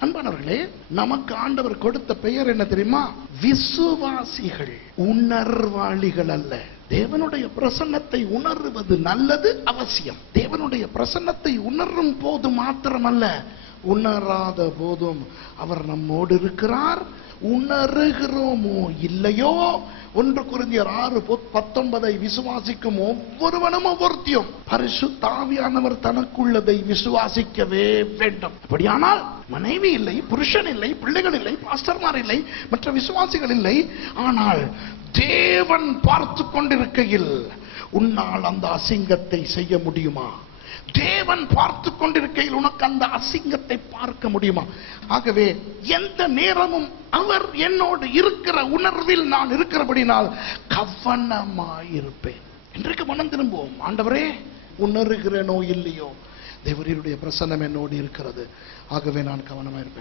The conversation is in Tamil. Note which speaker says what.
Speaker 1: அன்பானவர்களே நமக்கு ஆண்டவர் கொடுத்த பெயர் என்ன தெரியுமா? விசுவாசிகள் உணர்வாளிகள் அல்ல. தேவனுடைய பிரசன்னத்தை உணர்வது நல்லது அவசியம். தேவனுடைய பிரசன்னத்தை உணரும் போது மாத்திரமல்ல உணராத போதும் அவர் நம்மோடு இருக்கிறார். உணர்கிறோமோ இல்லையோ? ஒன்று குறிஞ்சியர் ஆறு பொ- பத்தொன்பதை விசுவாசிக்கும் ஒவ்வொருவனும் ஒவ்வொருத்தியும் பரிசு தாவியானவர் தனக்குள்ளதை விசுவாசிக்கவே வேண்டும். அப்படியானால் மனைவி இல்லை புருஷன் இல்லை பிள்ளைகள் இல்லை பாஸ்டர்மார் இல்லை மற்ற விசுவாசிகள் இல்லை. ஆனால் தேவன் பார்த்து கொண்டிருக்கையில் உன்னால் அந்த அசிங்கத்தை செய்ய முடியுமா? தேவன் பார்த்து கொண்டிருக்கையில் உனக்கு அந்த அசிங்கத்தை பார்க்க முடியுமா? ஆகவே எந்த நேரமும் அவர் என்னோடு இருக்கிற உணர்வில் நான் இருக்கிறபடினால் கவனமாயிருப்பேன். இன்றைக்கு மனம் திரும்புவோம். ஆண்டவரே உணர்கிறேனோ இல்லையோ? தேவரீருடைய பிரசன்னம் என்னோடு இருக்கிறது. ஆகவே நான் கவனமாயிருப்பேன்.